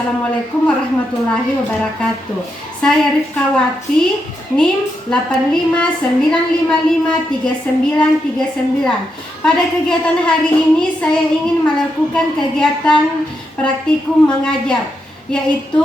Assalamualaikum warahmatullahi wabarakatuh. Saya Rifkawati, NIM 859553939. Pada kegiatan hari ini saya ingin melakukan kegiatan praktikum mengajar, yaitu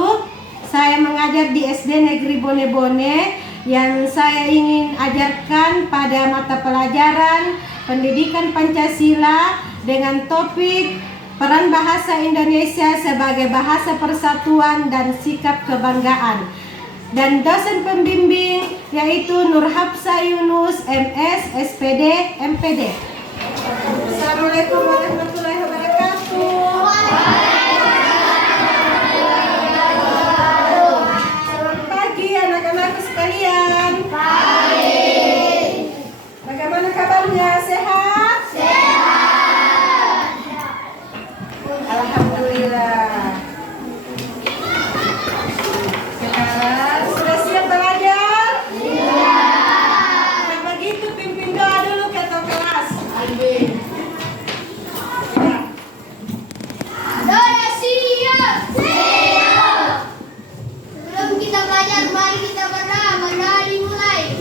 saya mengajar di SD Negeri Bone-Bone. Yang saya ingin ajarkan pada mata pelajaran Pendidikan Pancasila dengan topik peran bahasa Indonesia sebagai bahasa persatuan dan sikap kebanggaan. Dan dosen pembimbing yaitu Nur Hafsa Yunus, MS, SPD, MPD. Assalamualaikum warahmatullahi wabarakatuh. Selamat pagi anak-anakku sekalian. Bagaimana kabarnya? Sehat? Alhamdulillah. Sekarang sudah siap belajar? Iya. Nah, begitu pimpin doa dulu ketua kelas. Amin. Doa siap. Siap. Sebelum kita belajar, mari kita berdoa. Mari mulai.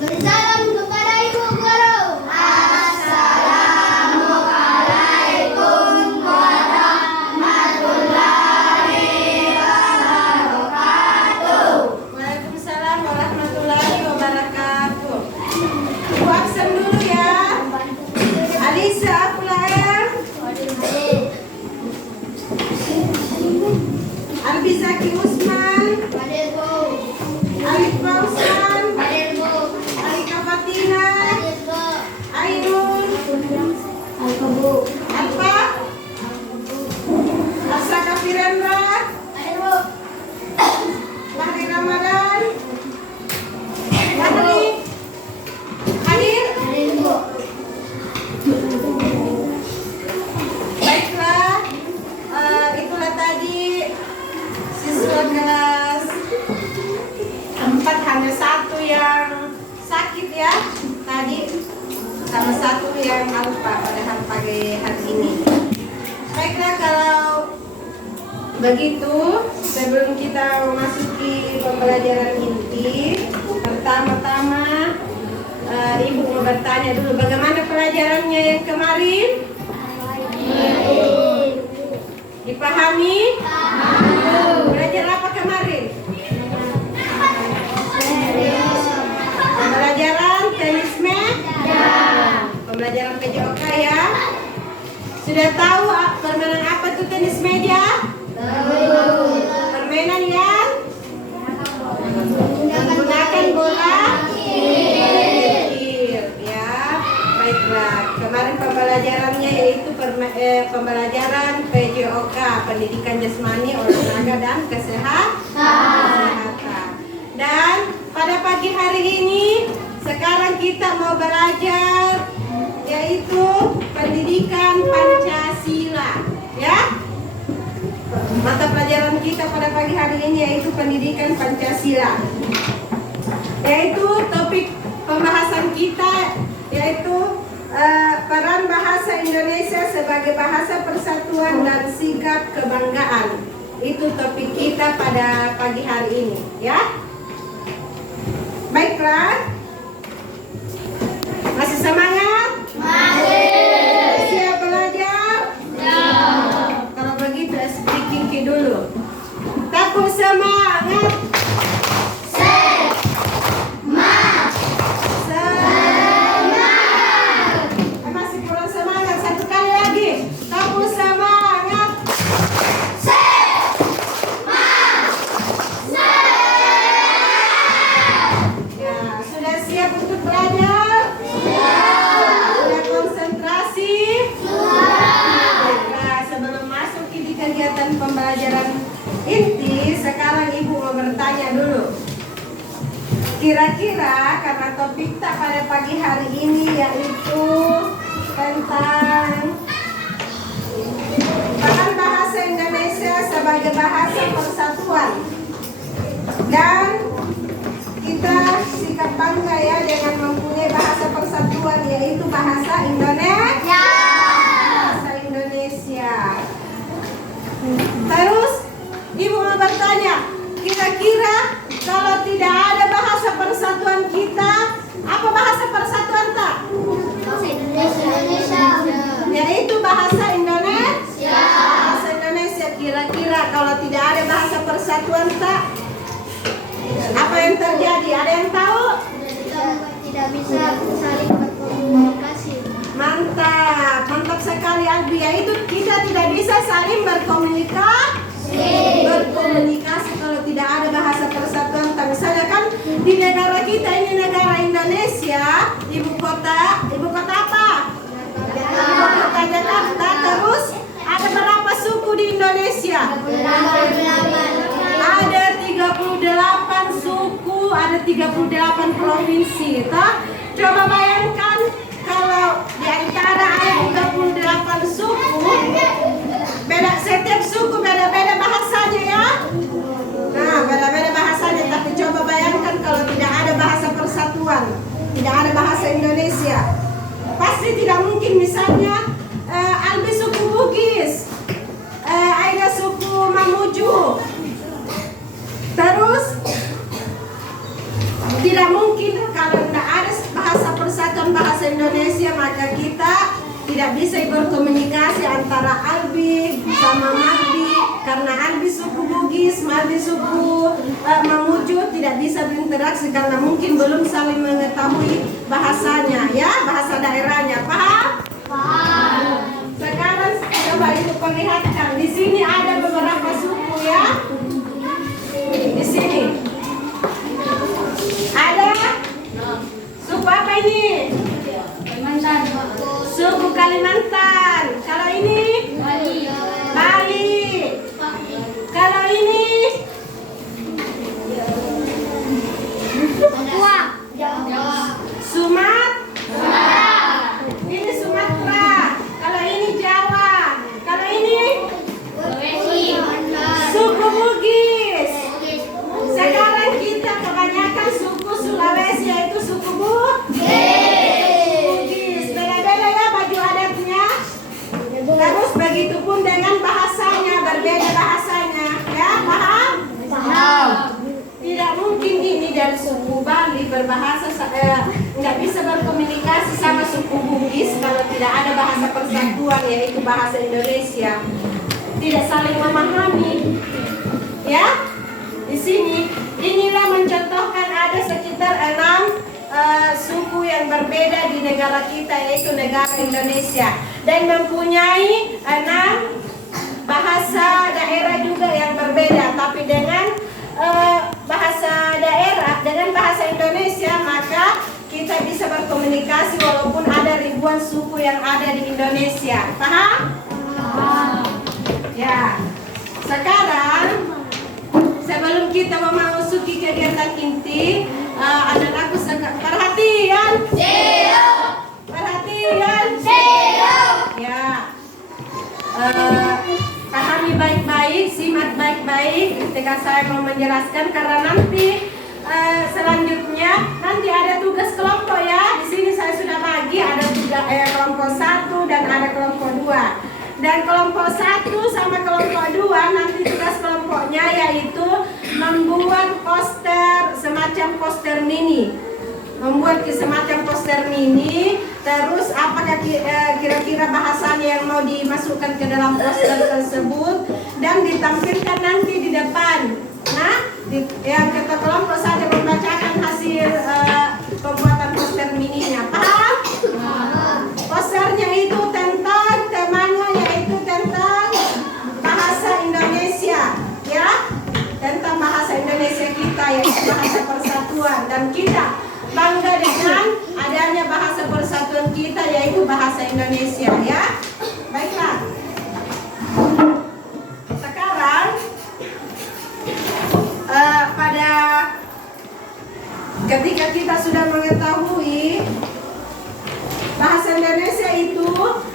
Bersalam kepada Ibu Guru. Assalamualaikum warahmatullahi wabarakatuh. Waalaikumsalam warahmatullahi wabarakatuh. Ibu absen dulu ya. Alisa Apulayang, Albizaki Usman, Alif Bausan, Alika Fatina, Ainun, Alfa, Asaka Firendra, Mahri Ramadan, Mahri hadir. Baiklah, itulah tadi siswa kelas 4, hanya satu yang sakit ya tadi, sama satu yang lupa pada pagi hari ini. Baiklah, kalau begitu sebelum kita memasuki pembelajaran inti, pertama-tama Ibu mau bertanya dulu, bagaimana pelajarannya yang kemarin? Dipahami? Belajar apa kemarin? Pembelajaran tenis meja. Pembelajaran PJOK ya. Sudah tahu permainan apa tuh tenis meja? Permainan yang menggunakan bola kecil ya. Baiklah, kemarin pembelajarannya yaitu pembelajaran PJOK, Pendidikan Jasmani, Olahraga dan Kesehatan. Dan pada pagi hari ini sekarang kita mau belajar yaitu Pendidikan Pancasila ya. Mata pelajaran kita pada pagi hari ini yaitu Pendidikan Pancasila, yaitu topik pembahasan kita yaitu peran bahasa Indonesia sebagai bahasa persatuan dan sikap kebanggaan. Itu topik kita pada pagi hari ini ya. Baiklah, masih semangat? Siap belajar? Kalau begitu speaking dulu. Takut semangat. Masih kurang semangat. Satu kali lagi. Takut semangat. Ya, sudah tanya dulu. Kira-kira karena topik kita pada pagi hari ini yaitu tentang bahan bahasa Indonesia sebagai bahasa persatuan. Dan kita sikap bangga ya dengan mempunyai bahasa persatuan yaitu bahasa Indonesia. Bahasa Indonesia. Terus Ibu mau bertanya, kira-kira kalau tidak ada bahasa persatuan kita, apa bahasa persatuan tak? Bahasa Indonesia. Yaitu bahasa Indonesia. Bahasa Indonesia. Kira-kira kalau tidak ada bahasa persatuan tak, apa yang terjadi? Ada yang tahu? Kita tidak bisa saling berkomunikasi. Mantap, mantap sekali Albi. Yaitu kita tidak bisa saling berkomunikasi kalau tidak ada bahasa persatuan. Misalnya kan di negara kita ini negara Indonesia, ibu kota apa? Ibu kota Jakarta. Terus ada berapa suku di Indonesia? Ada 38 suku, ada 38 provinsi. Toh? Coba bayangkan kalau di antara ada 38 suku, setiap suku beda-beda bahasanya ya. Nah, beda-beda bahasanya. Tapi coba bayangkan kalau tidak ada bahasa persatuan, tidak ada bahasa Indonesia, pasti tidak mungkin. Misalnya Albi suku Bugis, Aida suku Mamuju. Terus tidak mungkin kalau tidak ada bahasa persatuan bahasa Indonesia, maka kita tidak bisa berkomunikasi antara Albi sama Mardi, karena Albi suku Bugis, Mardi suku Mamuju, tidak bisa berinteraksi karena mungkin belum saling mengetahui bahasanya ya, bahasa daerahnya. Paham? Paham. Sekarang coba Ibu perlihatkan, di sini ada beberapa suku ya. Di sini ada suku apa ini? Kalimantan. Suku Kalimantan. Kalau ini Bali. Kalau ini Papua. Sumatera. Ini Sumatera. Kalau ini Jawa. Kalau ini suku Bugis. Sekarang kita kebanyakan suku Sulawesi, yaitu suku Bugis. Beda-beda ya baju adatnya. Terus begitupun dengan bahasanya, berbeda bahasanya. Ya, paham? Paham. Tidak mungkin ini dari suku Bali berbahasa nggak bisa berkomunikasi sama suku Bugis kalau tidak ada bahasa persatuan yaitu bahasa Indonesia. Tidak saling memahami. Ya? Di sini inilah mencontohkan ada sekitar 6 suku yang berbeda di negara kita yaitu negara Indonesia dan mempunyai 6 bahasa daerah juga yang berbeda, tapi dengan bahasa daerah dengan bahasa Indonesia maka kita bisa berkomunikasi walaupun ada ribuan suku yang ada di Indonesia. Paham? Paham. Ya. Sekarang sebelum kita memasuki kegiatan inti, anak-anakku perhatian. Perhatian. Ya. Pahami baik-baik, simak baik-baik ketika saya mau menjelaskan karena nanti selanjutnya nanti ada tugas kelompok ya. Di sini saya sudah bagi ada kelompok 1 dan ada kelompok 2. Dan kelompok 1 sama kelompok 2 nanti tugas kelompoknya yaitu membuat poster, semacam poster mini. Membuat semacam poster mini. Terus apakah kira-kira bahasanya yang mau dimasukkan ke dalam poster tersebut dan ditampilkan nanti di depan. Nah, yang ketua kelompok saja membacakan hasil pembuatan poster mininya. Paham? Posternya itu tentang temanya yaitu tentang bahasa Indonesia, ya, tentang bahasa Indonesia kita yaitu bahasa persatuan, dan kita bangga dengan adanya bahasa persatuan kita yaitu bahasa Indonesia, ya. Baiklah. Sekarang pada ketika kita sudah mengetahui bahasa Indonesia itu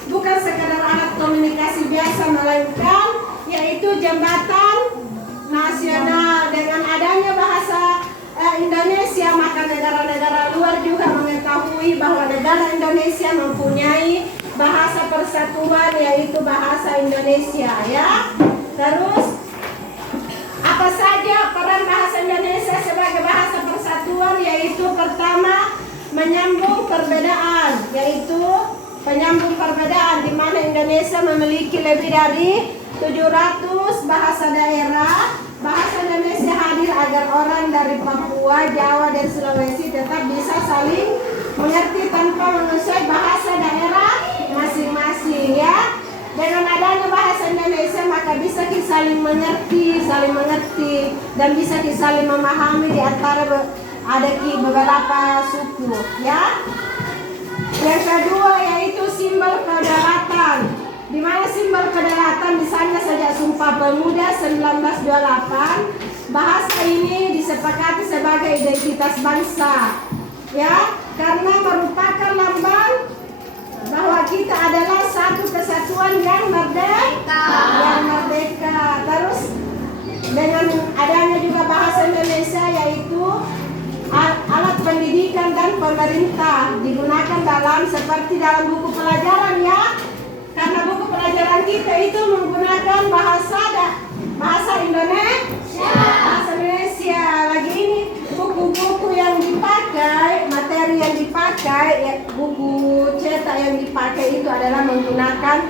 bukan sekadar alat komunikasi biasa, melainkan yaitu jembatan nasional. Dengan adanya bahasa Indonesia, maka negara-negara luar juga mengetahui bahwa negara Indonesia mempunyai bahasa persatuan, yaitu bahasa Indonesia, ya. Terus apa saja peran bahasa Indonesia sebagai bahasa persatuan? Yaitu pertama, menyambung perbedaan, yaitu penyambung perbedaan, di mana Indonesia memiliki lebih dari 700 bahasa daerah. Bahasa Indonesia hadir agar orang dari Papua, Jawa, dan Sulawesi tetap bisa saling mengerti tanpa menguasai bahasa daerah masing-masing, ya. Dengan adanya bahasa Indonesia, maka bisa kita saling mengerti, dan bisa kita saling memahami di antara beberapa suku, ya. Yang kedua yaitu simbol kedaulatan, di mana simbol kedaulatan misalnya sejak Sumpah Pemuda 1928, bahasa ini disepakati sebagai identitas bangsa, ya, karena merupakan lambang bahwa kita adalah satu kesatuan yang merdeka. Terus dengan adanya juga bahasa Indonesia, yaitu alat pendidikan dan pemerintah digunakan seperti dalam buku pelajaran, ya. Karena buku pelajaran kita itu menggunakan bahasa Indonesia. Lagi ini buku-buku yang dipakai, materi yang dipakai, ya, buku cetak yang dipakai itu adalah menggunakan,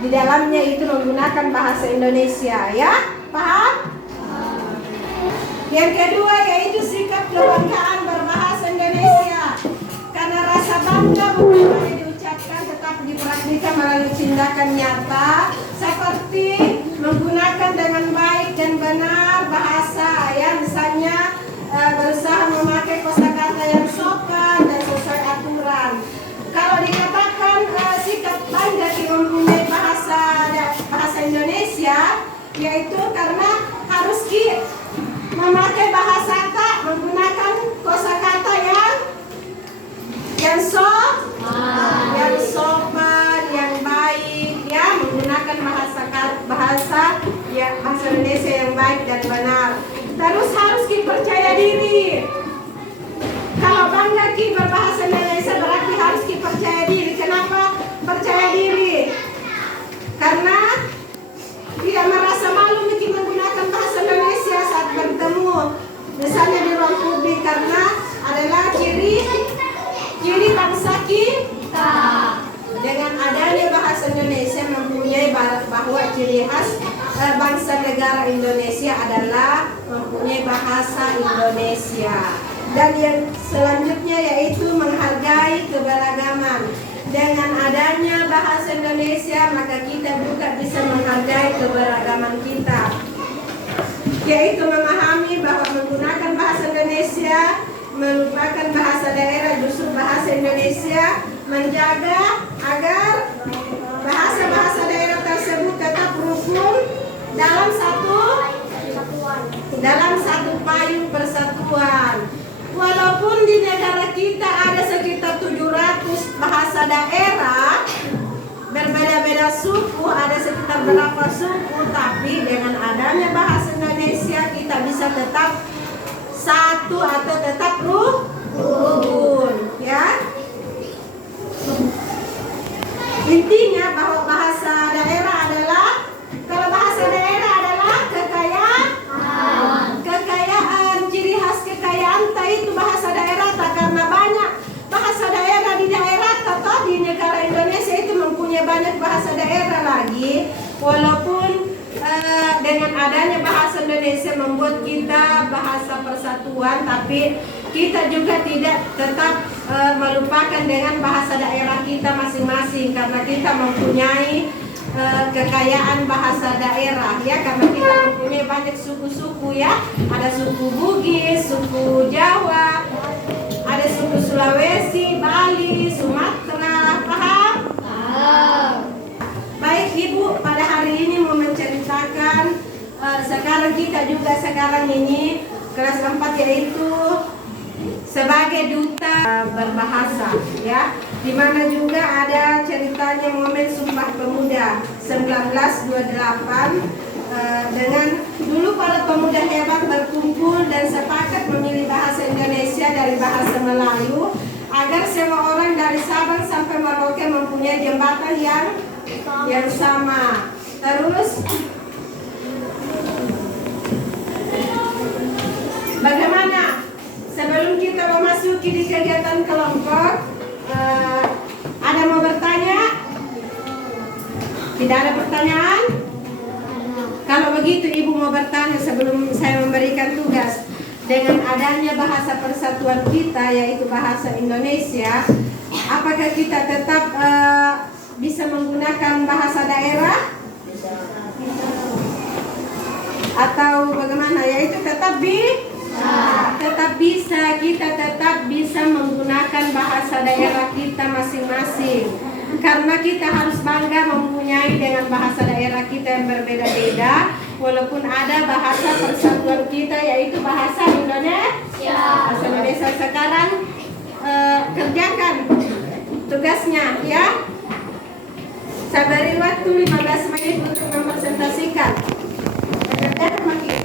di dalamnya itu menggunakan bahasa Indonesia, ya. Paham? Yang kedua yaitu sikap kebanggaan berbahasa Indonesia. Karena rasa bangga bukan hanya diucapkan, tetapi dipraktikkan melalui tindakan nyata, seperti menggunakan dengan baik dan benar bahasa, ya, misalnya berusaha memakai kosakata yang sopan dan sesuai aturan. Kalau dikatakan sikap bangga kita mempunyai bahasa Indonesia, yaitu karena harus kita memakai bahasa kata, menggunakan kosakata yang sopan, yang baik, ya, menggunakan bahasa Indonesia yang baik dan benar. Terus harus kita percaya diri. Kalau bangga kita berbahasa Indonesia, berarti harus kita percaya diri. Kenapa percaya diri? Karena tidak merasa malu kita menggunakan bahasa Indonesia saat bertemu, misalnya di ruang publik, karena adalah ciri bangsa kita. Dengan adanya bahasa Indonesia mempunyai bahwa ciri khas bangsa negara Indonesia adalah mempunyai bahasa Indonesia. Dan yang selanjutnya yaitu menghargai keberagaman. Dengan adanya bahasa Indonesia, maka kita juga bisa menghargai keberagaman kita, yaitu memahami bahwa menggunakan bahasa Indonesia merupakan bahasa daerah. Justru bahasa Indonesia menjaga agar bahasa-bahasa daerah tersebut tetap rukun dalam satu payung persatuan. Walaupun di negara kita ada sekitar 700 bahasa daerah, berbeda-beda suku, ada sekitar berapa suku, tapi dengan adanya bahasa Indonesia kita bisa tetap satu atau tetap rukun, ya. Intinya bahwa bahasa daerah adalah, kalau bahasa daerah adalah kekayaan, ciri khas kekayaan itu bahasa daerah, karena banyak bahasa daerah di daerah atau di negara Indonesia itu mempunyai banyak bahasa daerah lagi. Walaupun dengan adanya bahasa Indonesia membuat kita bahasa persatuan, tapi kita juga tidak tetap melupakan dengan bahasa daerah kita masing-masing, karena kita mempunyai kekayaan bahasa daerah, ya, karena kita mempunyai banyak suku-suku, ya. Ada suku Bugis, suku Jawa, ada suku Sulawesi, Bali, Sumatera. Paham? Baik Ibu, pada hari ini mau menceritakan sekarang kita juga sekarang ini kelas 4, yaitu sebagai duta berbahasa, ya. Di mana juga ada ceritanya momen Sumpah Pemuda 1928 dengan dulu para pemuda hebat berkumpul dan sepakat memilih bahasa Indonesia dari bahasa Melayu agar semua orang dari Sabang sampai Merauke mempunyai jembatan yang sama. Terus bagaimana sebelum kita memasuki di kegiatan kelompok, ada mau bertanya? Tidak ada pertanyaan? Kalau begitu Ibu mau bertanya sebelum saya memberikan tugas. Dengan adanya bahasa persatuan kita yaitu bahasa Indonesia, apakah kita tetap bisa menggunakan bahasa daerah? Atau bagaimana? Yaitu tetap bisa, kita tetap bisa menggunakan bahasa daerah kita masing-masing. Karena kita harus bangga mempunyai dengan bahasa daerah kita yang berbeda-beda, walaupun ada bahasa persatuan kita yaitu bahasa Indonesia. Bahasa Indonesia sekarang kerjakan tugasnya, ya. Saya beri waktu 15 menit untuk mempresentasikan. Kerjakan lagi.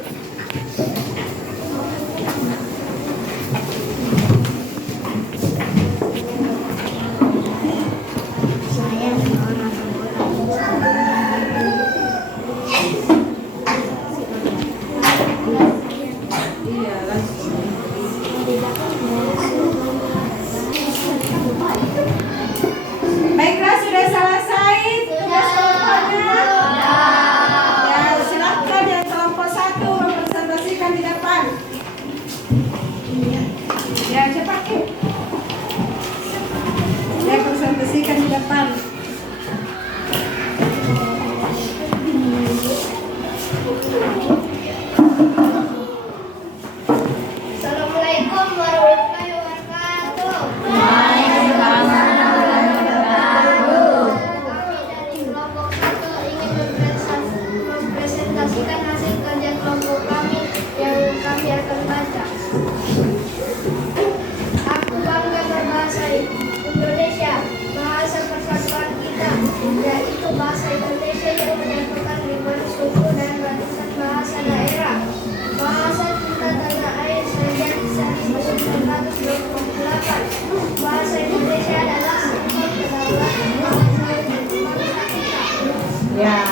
Baiklah, sudah selesai tugas kelompoknya? Ya, silakan yang kelompok 1 mempresentasikan di depan. Ya, cepat. Ya, presentasikan di depan. Assalamualaikum warahmatullahi wabarakatuh. Kami dari kelompok 1 ingin mempresentasikan hasil kerja kelompok kami yang kami akan baca. Aku bangga berbahasa Indonesia, bahasa persatuan kita, yaitu bahasa Indonesia yang menyatukan ribuan suku dan ratusan bahasa daerah. Bahasa kita tanah air sejak 1928. Bahasa Indonesia adalah simbol kedaulatan bangsa kita. Ya,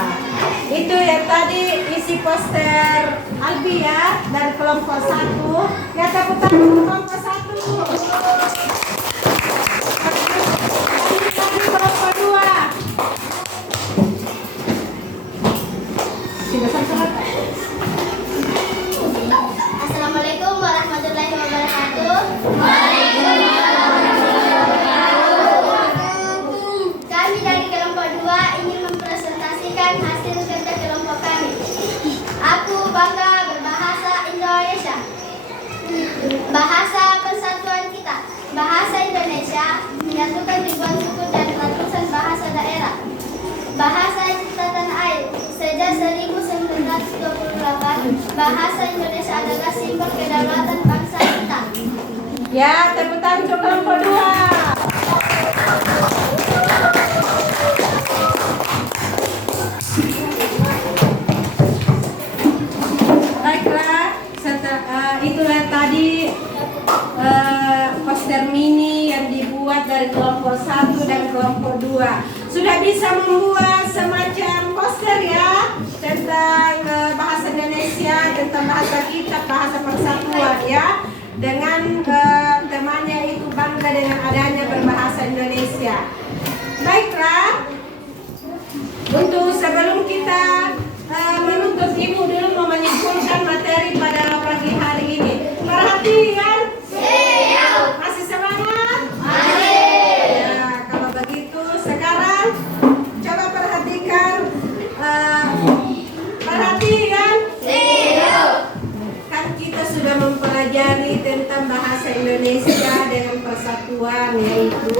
itu yang tadi isi poster Albi, ya, dari kelompok 1. Ya, tepuk tangan untuk kelompok 1. Dari kelompok 2. Assalamualaikum warahmatullahi wabarakatuh. Kami dari kelompok 2 ingin mempresentasikan hasil kerja kelompok kami. Aku bangga berbahasa Indonesia, bahasa persatuan kita. Bahasa Indonesia menyatukan ribuan suku dan ratusan bahasa daerah. Bahasa kita tanah air sejak 1928. Bahasa Indonesia adalah simbol kedaulatan bangsa kita. Ya, tepuk tangan untuk kelompok 2. Baiklah, itulah tadi poster mini yang dibuat dari kelompok 1 dan kelompok 2. Sudah bisa membuat semacam poster, ya, tentang bahasa Indonesia, tentang bahasa kita, bahasa persatuan, ya, dengan temanya itu bangga dengan adanya berbahasa Indonesia. Baiklah, untuk sebelum kita menuntut Ibu dulu mau menyimpulkan materi pada pagi hari ini. Perhatikan. Masih semangat? Ya, kalau begitu sekarang coba perhatikan. Perhatikan. Kan kita sudah mempelajari tentang bahasa Indonesia dengan persatuan, yaitu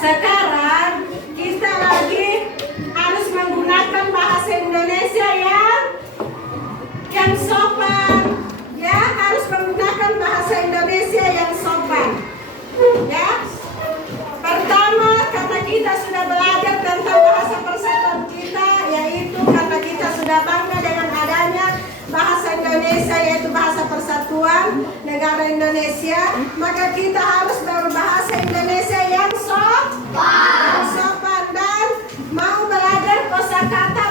sekarang kita lagi harus menggunakan bahasa Indonesia yang sopan, ya, harus menggunakan bahasa Indonesia yang sopan. Persatuan Negara Indonesia, maka kita harus berbahasa Indonesia yang sopan dan mau belajar kosakata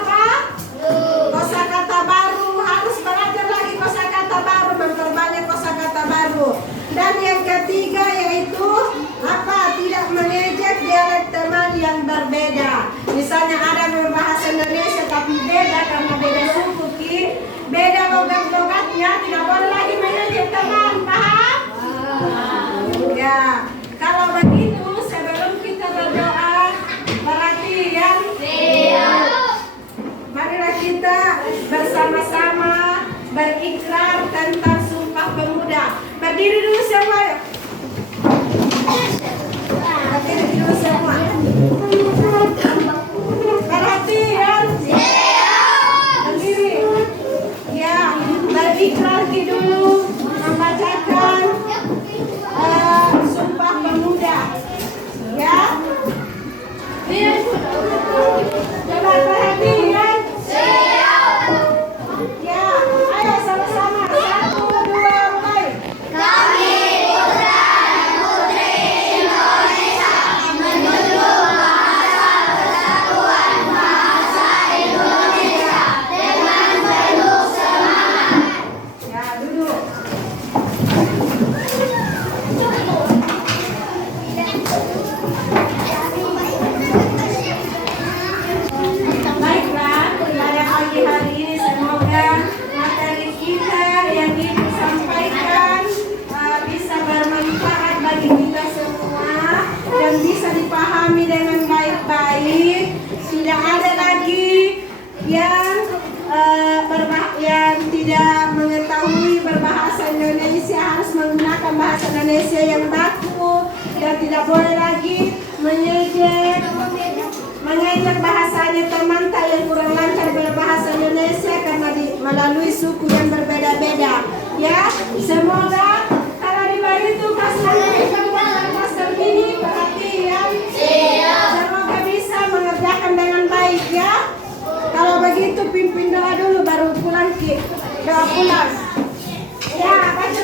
baru, harus belajar lagi kosakata baru, memperbanyak kosakata baru. Dan yang ketiga yaitu apa? Tidak mengejek dialek teman yang berbeda. Misalnya ada berbahasa Indonesia tapi beda karena beda suku, beda logat-logatnya, tidak boleh lagi mengejek teman, paham? Ya, kalau begitu sebelum kita berdoa, perhatian. Marilah kita bersama-sama berikrar tentang Sumpah Pemuda. Berdiri dulu semua. Berdiri dulu semua. Perhatian. Berdiri. Ya, berikrar dulu membacakan Sumpah Pemuda. Ya. Coba perhatian. Ya, ayo sama-sama. 1, 2, mulai. Kami putra dan putri Indonesia menjunjung bahasa persatuan bahasa Indonesia dengan penuh semangat. Ya, duduk. Baiklah, pada pagi hari ini semoga materi kita yang disampaikan bisa bermanfaat bagi kita semua dan bisa dipahami dengan baik-baik. Tidak ada lagi yang yang tidak mengetahui berbahasa Indonesia harus menggunakan bahasa Indonesia yang baku dan tidak boleh lagi mengejek bahasanya teman tak yang kurang lancar berbahasa Indonesia karena melalui suku yang berbeda-beda. Ya, semoga kalau diberi tugas mengerjakan pasal ini perhatian. Semoga bisa mengerjakan dengan baik ya. Kalau begitu pimpin doa dulu baru pulang doa pulang. Ya, baca